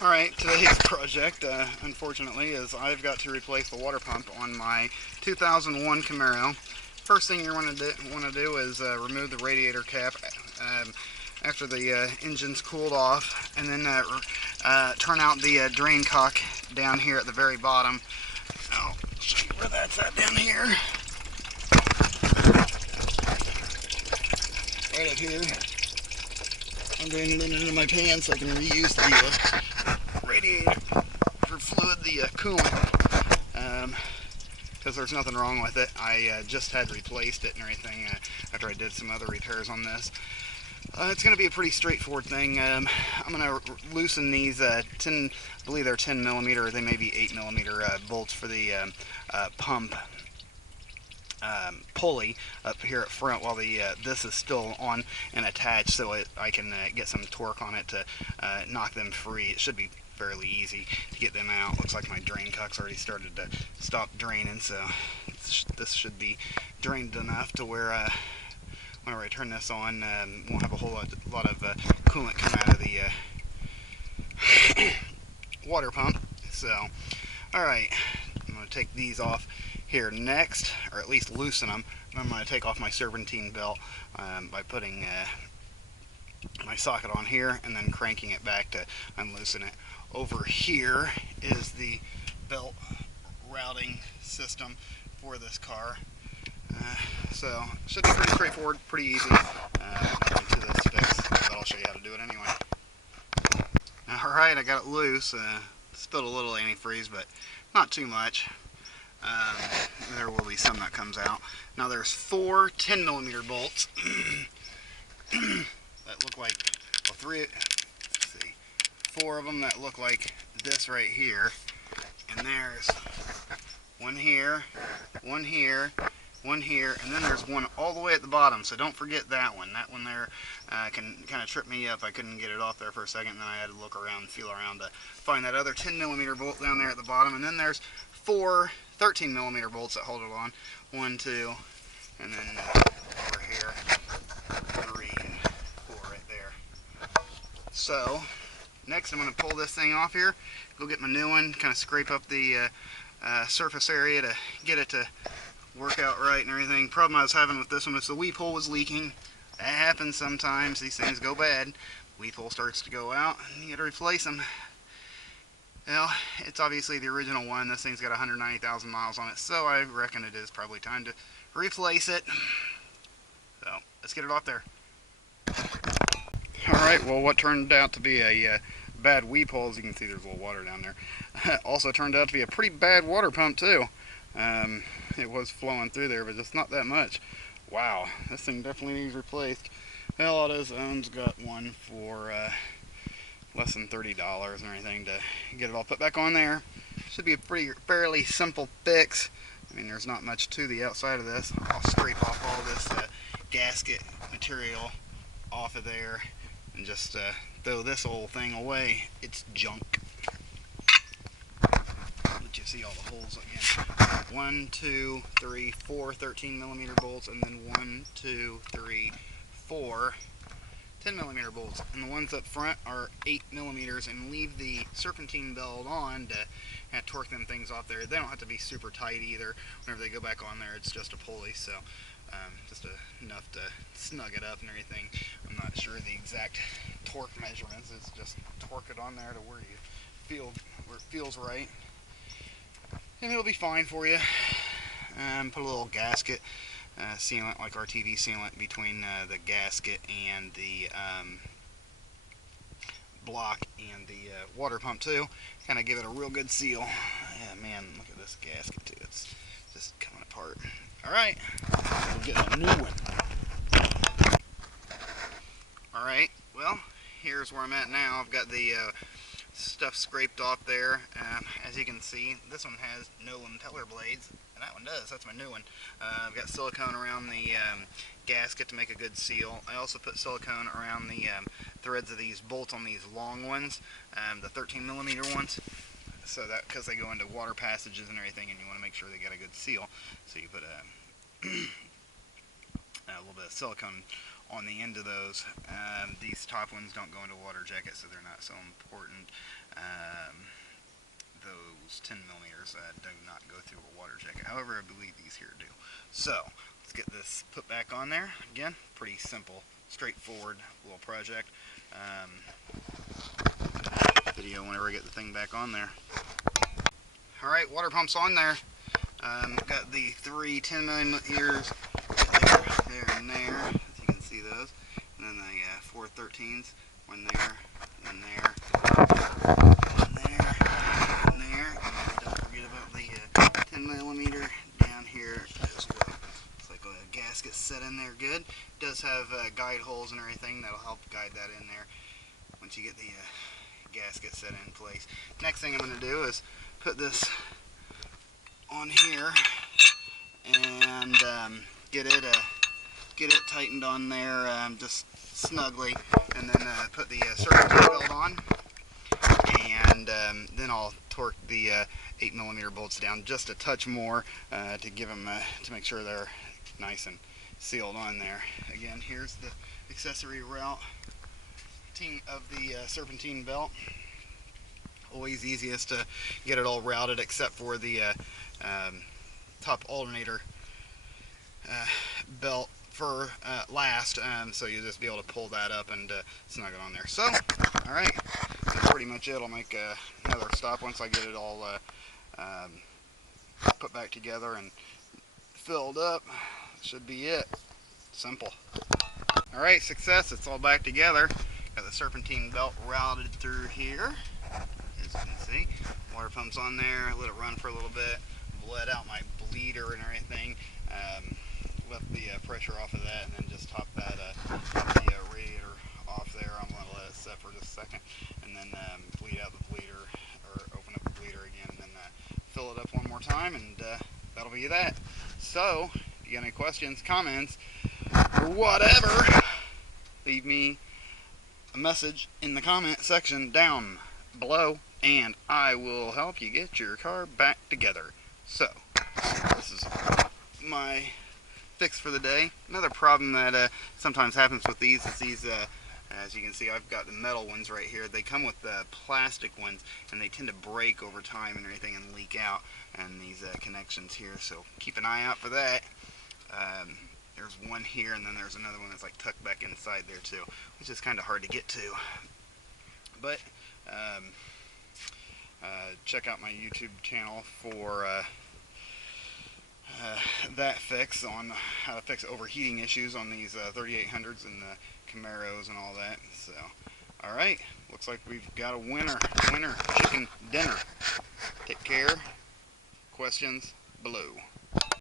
Alright, today's project, unfortunately, is I've got to replace the water pump on my 2001 Camaro. First thing you want to do is remove the radiator cap after the engine's cooled off, and then turn out the drain cock down here at the very bottom. I'll show you where that's at down here. Right up here. I'm draining it into my pan so I can reuse the radiator for fluid, the coolant, because there's nothing wrong with it. I just had replaced it and everything after I did some other repairs on this. It's going to be a pretty straightforward thing. I'm going to loosen these 10, I believe they're 10 millimeter, or they may be 8 millimeter bolts for the pump pulley up here at front while the this is still on and attached, so I can get some torque on it to knock them free. It should be fairly easy to get them out. Looks like my drain cock's already started to stop draining, so this should be drained enough to where whenever I turn this on, won't have a whole lot of coolant come out of the water pump. So, alright, I'm going to take these off here next, or at least loosen them. I'm going to take off my serpentine belt by putting my socket on here and then cranking it back to unloosen it. Over here is the belt routing system for this car. So, should be pretty straightforward, pretty easy. Nothing to this fix, but I'll show you how to do it anyway. Alright, I got it loose. Spilled a little antifreeze, but not too much. There will be some that comes out. Now there's 4 10 millimeter bolts that look like, well, let's see, 4 of them that look like this right here, and there's one here, one here, one here, and then there's one all the way at the bottom, so don't forget that one. That one there can kind of trip me up. I couldn't get it off there for a second, and then I had to look around, feel around to find that other 10 millimeter bolt down there at the bottom, and then there's 4 13 millimeter bolts that hold it on. 1, 2, and then over here, 3 and 4 right there. So, next I'm going to pull this thing off here, go get my new one, kind of scrape up the surface area to get it to work out right and everything. Problem I was having with this one is the weep hole was leaking. That happens sometimes. These things go bad. Weep hole starts to go out, and you got to replace them. Well, it's obviously the original one. This thing's got 190,000 miles on it, so I reckon it is probably time to replace it. So, let's get it off there. Alright, well, what turned out to be a bad weep hole, as you can see there's a little water down there, also turned out to be a pretty bad water pump too. It was flowing through there, but just not that much. Wow, this thing definitely needs replaced. Well, AutoZone's got one for less than $30 and everything to get it all put back on there. Should be a fairly simple fix. I mean, there's not much to the outside of this. I'll scrape off all this gasket material off of there and just throw this whole thing away. It's junk. Let you see all the holes again. 1, 2, 3, 4 13 millimeter bolts, and then 1, 2, 3, 4 10 millimeter bolts, and the ones up front are 8 millimeters, and leave the serpentine belt on to kind of torque them things off there. They don't have to be super tight either. Whenever they go back on there, it's just a pulley, so just enough to snug it up and everything. I'm not sure the exact torque measurements. It's just torque it on there to where it feels right, and it'll be fine for you. Put a little gasket sealant, like RTV sealant, between the gasket and the block and the water pump too. Kind of give it a real good seal. Yeah, man, look at this gasket too. It's just coming apart. Alright, we'll get a new one. Alright, well, here's where I'm at now. I've got the stuff scraped off there. As you can see, this one has no impeller blades, and that one does. That's my new one. I've got silicone around the gasket to make a good seal. I also put silicone around the threads of these bolts on these long ones, the 13 millimeter ones, so that, because they go into water passages and everything, and you want to make sure they got a good seal. So you put a little bit of silicone on the end of those. These top ones don't go into water jacket, so they're not so important. Those 10 millimeters do not go through a water jacket. However, I believe these here do. So let's get this put back on there. Again, pretty simple, straightforward little project. Video whenever I get the thing back on there. Alright, water pump's on there. Got the 3 10 millimeters there and there, as you can see those. And then the 4 13s, one there, one there, one there, one there. And don't forget about the 10 millimeter down here as well. Looks like a gasket set in there good. It does have guide holes and everything that'll help guide that in there once you get the gasket set in place. Next thing I'm going to do is put this on here and get it tightened on there just snugly, and then put the serpentine belt on, and then I'll torque the 8 millimeter bolts down just a touch more to give them to make sure they're nice and sealed on there. Again, here's the accessory route of the serpentine belt. Always easiest to get it all routed except for the top alternator belt for last, so you'll just be able to pull that up and snug it on there. So, alright, that's pretty much it. I'll make another stop once I get it all put back together and filled up. Should be it. Simple. Alright, success. It's all back together. Got the serpentine belt routed through here. As you can see, water pump's on there. Let it run for a little bit. Bled out my bleeder and everything. Left the pressure off of that, and then just top that the radiator off there. I'm going to let it set for just a second, and then bleed out the bleeder, or open up the bleeder again, and then fill it up one more time, and that'll be that. So, if you got any questions, comments, or whatever, leave me a message in the comment section down below, and I will help you get your car back together. So, this is my fix for the day. Another problem that sometimes happens with these is these, as you can see, I've got the metal ones right here. They come with plastic ones, and they tend to break over time and everything and leak out, and these connections here, so keep an eye out for that. There's one here, and then there's another one that's like tucked back inside there too, which is kind of hard to get to. But check out my YouTube channel for that fix on how to fix overheating issues on these 3800s and the Camaros and all that. So, alright, looks like we've got a winner chicken dinner. Take care. Questions below.